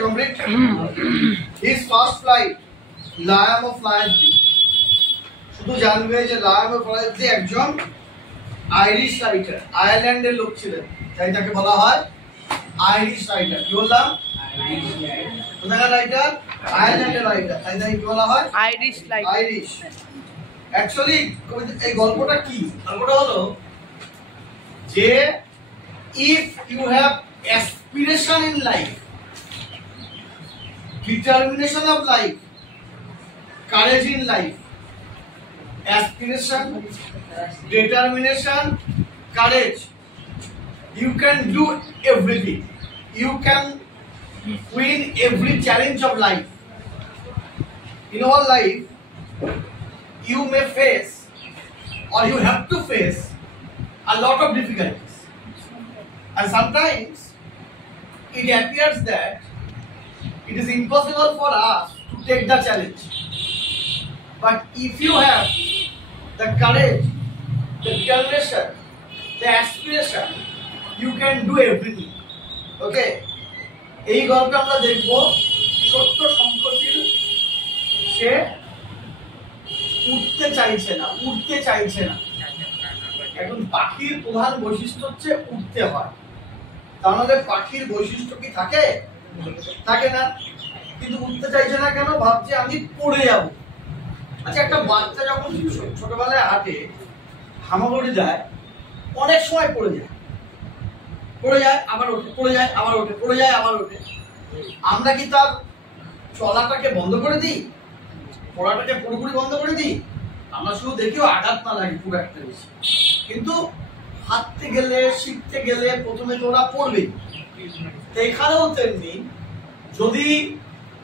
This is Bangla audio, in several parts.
complete? His first flight, Lion of Lionsby. শুধু জানবে যে লায়ন অফ লায়ন্সবি একজন আইরিশ রাইটার, আয়ারল্যান্ডের লোক ছিলেন, তাই তাকে বলা হয় আইরিশ রাইটার। কি বললাম? কোথাকার রাইটার? আয়ারল্যান্ডের রাইটার, তাই তাকে কি বলা হয়? Irish writer. আইরিশ। অ্যাকচুয়ালি এই গল্পটা কি? গল্পটা হলো যে if you have aspiration in life, determination of life, courage in life, aspiration, determination, courage, you can do everything. You can win every challenge of life. In our life, you may face or you have to face a lot of difficulties, and sometimes it appears that it is impossible for us to take the challenge. But if you have the courage, the determination, the aspiration, you can do everything. Okay? এই গল্পে আমরা দেখব সত্য সম্পত্তির সে উঠতে চাইছে না। এখন পাখির প্রধান বৈশিষ্ট্য হচ্ছে উঠতে হয়। তাহলে পাখির বৈশিষ্ট্য কি থাকে? থাকে না। কিন্তু উঠতে চাইছে না কেন? ভাবছে আমি পড়ে যাব। আচ্ছা, একটা বাচ্চা যখন ছোটবেলায় হাঁটে, হামাগুড়ি যায়, অনেক সময় পড়ে যায় আবার ওঠে, পড়ে যায় আবার ওঠে, পড়ে যায় আবার ওঠে। আমরা কি তার চলাটাকে বন্ধ করে দিই? পড়াটাকে পুরোপুরি বন্ধ করে দিই? আমরা শুধু দেখিও আঘাত না লাগে খুব একটা বেশি। কিন্তু হাঁটতে গেলে, শিখতে গেলে প্রথমে তো ওরা পড়বে। এখানেও তেমনি, যদি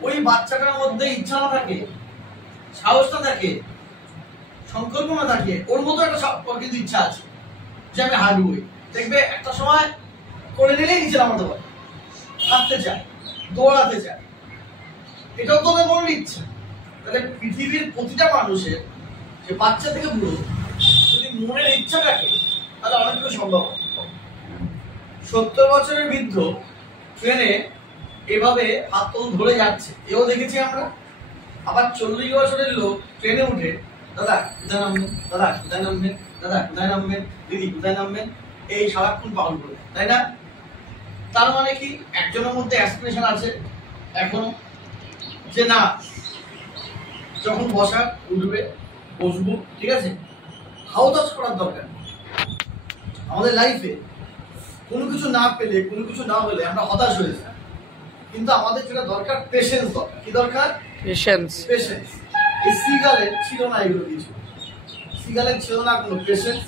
ওই বাচ্চাটার মধ্যে ইচ্ছা না থাকে, সাহস না থাকে, সংকল্প না থাকে, ওর মতো একটা কিন্তু ইচ্ছা আছে যে আমি হাঁটবই, দেখবে একটা সময় করে নিলেই নিচে নামাতে পারে, হাঁটতে চায়, দৌড়াতে চায়। এটাও তো ওদের মনের ইচ্ছা। তাহলে পৃথিবীর প্রতিটা মানুষের, যে বাচ্চা থেকে বুড়ো, যদি মনের ইচ্ছা থাকে তাহলে অনেক কিছু সম্ভব। 70 বছরের বৃদ্ধ ট্রেনে এভাবে হাত ধরে যাচ্ছে, এও দেখেছি আমরা। আবার 40 বছরের লোক ট্রেনে উঠে, দাদা কোথায় নামবেন, দাদা কোথায় নামবেন, দাদা কোথায় নামবেন, দিদি কোথায় নামবেন, এই সারাক্ষণ পালন করে, তাই না? তার মানে কি একজনের মধ্যে অ্যাসপিরেশন আছে এখনো, যে না যখন বসা উঠবে, বসবো, ঠিক আছে, হাওতাস করার দরকার। আমাদের লাইফে কোনো কিছু না পেলে, কোনো কিছু না হলে আমরা হতাশ হয়ে যাই, কিন্তু আমাদের যেটা দরকার পেশেন্স দরকার। কি দরকার? পেশেন্স। এই সিগালের ছিল না এগুলো কিছু। সিগালের ছিল না কোনো পেশেন্স,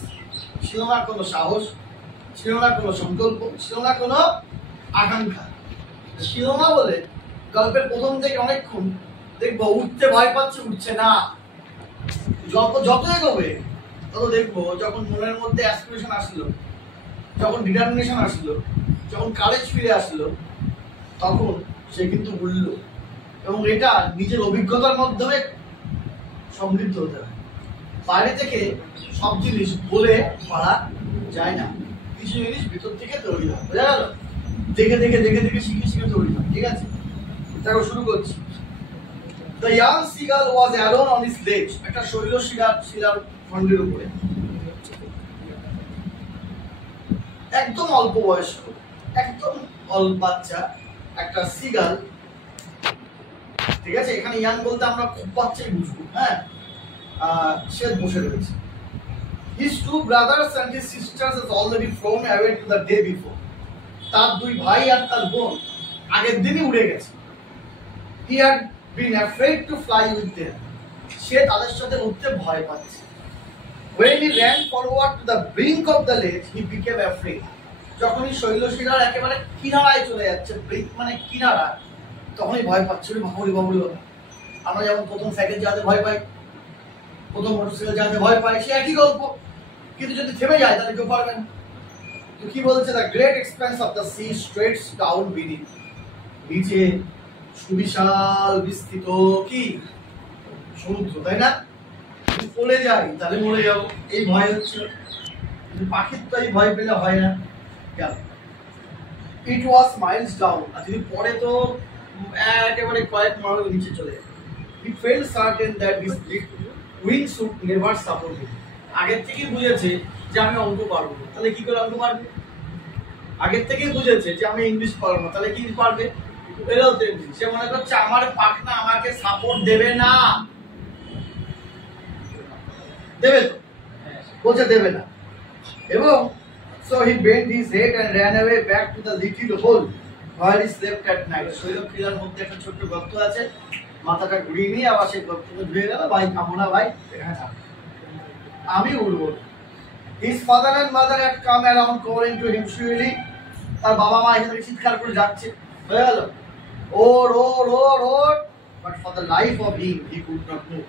ছিল না কোনো সাহস, ছিল না কোনো সংকল্প, ছিল না কোনো আকাঙ্ক্ষা। ছিল না বলে গল্পের প্রথম থেকে অনেকক্ষণ দেখবো উঠতে ভয় পাচ্ছে, উঠছে না। যত এগোবে তত দেখবো যখন মনের মধ্যে অ্যাসপিরেশন আসলো, যখন ডিটারমিনেশন আসলো, যখন কারেজ ফিরে আসলো, তখন সে কিন্তু উঠল। এবং এটা নিজের অভিজ্ঞতার মাধ্যমে সমৃদ্ধ হতে হয়। বাইরে থেকে সব জিনিস বলে পারা যায় না, কিছু জিনিস ভিতর থেকে তৈরি হয়। বোঝা গেল? দেখে শিখে তৈরি হয়। ঠিক আছে, দেখো শুরু করছি। The young seagull was alone on his ledge. একটা শৈল শিলার খণ্ডের উপরে, একদম অল্প বয়স্ক, একদম অল্প বাচ্চা একটা সিগাল, ঠিক আছে, এখানে ইয়াং বলতে আমরা খুব বাচ্চাই বুঝবো, হ্যাঁ, সে বসে রয়েছে। His two brothers and his sisters has already flown away to the day before. তার দুই ভাই আর তার বোন আগের দিনই উড়ে গেছে। He had been afraid to fly with them. সে তাদের সাথে উঠতে ভয় পাচ্ছে। When he ran forward to the brink of the ledge, he became afraid. যখনই শৈলশিলার একেবারে কিনারায় চলে যাচ্ছে, ব্রিঙ্ক মানে কিনারা, তখনই ভয় পাচ্ছে। বাবুরি বাবা, আমরা যেমন প্রথম সাইকেল চালাতে ভয় পাই, প্রথম মোটরসাইকেল চালাতে ভয় পাই, সে একই গল্প। কিন্তু যদি থেমে যায় তাহলে কেউ পারবে না। তো কি বলছে? The great expanse of the sea stretches down beneath. নিচে সুবিশাল বিস্তৃত কি সমুদ্র, তাই না? যদি পড়ে যাই তাহলে মরে যাবো, এই ভয় হচ্ছে। পাখির তো এই ভয় পেলে হয় না। গেল It was miles down. আর যদি পরে তো একেবারে কয়েক মাইল নিচে চলে যাবে। He felt certain that his wings would never support him. আগের থেকেই বুঝেছে যে আমি অঙ্ক পারবো না, তাহলে কি করে অঙ্ক পারবে? আগের থেকেই বুঝেছে যে আমি ইংলিশ পারবো না, তাহলে কি পারবে? এরাও তেমনি, সে মনে করছে আমার পাখনা আমাকে সাপোর্ট দেবে না, দেবে তো? বলছে দেবে না। এবং so he bent his head and ran away back to the little hole where he slept at night. শৈলব খিলার মধ্যে একটা ছোট্ট গর্ত আছে, মাথাটা ঘুরিয়ে নিয়ে আবার সেই গর্তটা ধুয়ে গেল, ভাই কামনা ভাই আমি উড়বো। His father and mother had come around calling to him shrilly. তার বাবা মা এখানে চিৎকার করে যাচ্ছে, হয়ে গেল ওর ওর ওর ওর, but for the life of him he could not move.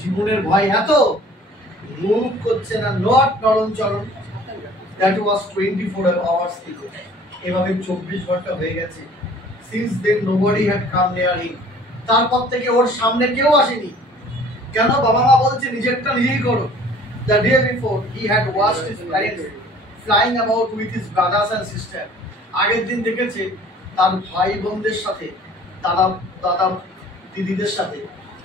জীবনের ভয় এত, মুভ করছে না, নট নরম চরণ। That was 24 hours ago. এভাবে 24 ঘন্টা হয়ে গেছে। Since then nobody had come near him. তারপর থেকে ওর সামনে কেউ আসেনি। কেন? বাবা মা বলছে নিজেরটা নিজেই করো। The day before he had watched his parents flying about with his brothers and sisters. আগের দিন দেখেছে তার ভাই বোনদের সাথে, দাদা দাদা দিদিদের সাথে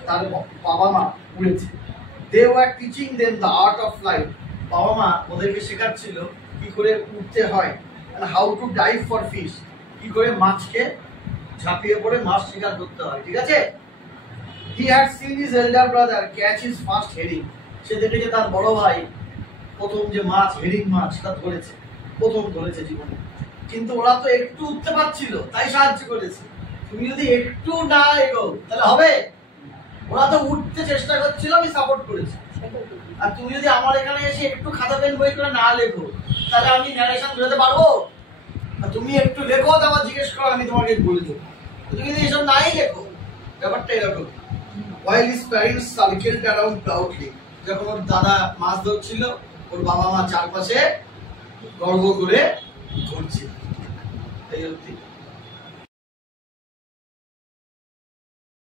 তার বাবা মা উড়েছে। They were teaching them the art of flight. বাবা মা ওদেরকে শেখাচ্ছিল কি করে উঠতে হয়, and how to dive for fish, কি করে মাছকে ঝাঁপিয়ে পড়ে মাছ শিকার করতে হয়, ঠিক আছে? He had seen his elder brother catch his first herring. সে দেখেছে তার বড় ভাই প্রথম যে মাছ, হেরিং মাছ, তা ধরেছে, প্রথম ধরেছে জীবনে। কিন্তু ওরা তো একটু উঠতে পারছিল, তাই সাহায্য করেছে। তুমি যদি একটু না এগো তাহলে হবে? ওরা তো উঠতে চেষ্টা করছিল, আমি সাপোর্ট করেছি। আর তুমি যদি আমার এখানে এসে একটু খাতা পেন বই করে না লেখো, তাহলে আমি ন্যারেশন বোঝাতে পারবো? আর তুমি একটু লেখো, আমার জিজ্ঞেস করো, আমি তোমাকে বলে দেবো। তুমি যদি এসব নাই লেখো, ব্যাপারটা এরকম। While his parents circled around proudly, যখন ওর দাদা মাছ ধরছিল, ওর বাবা মা চারপাশে গর্ব করে ঘুরছিল। এই অবধি।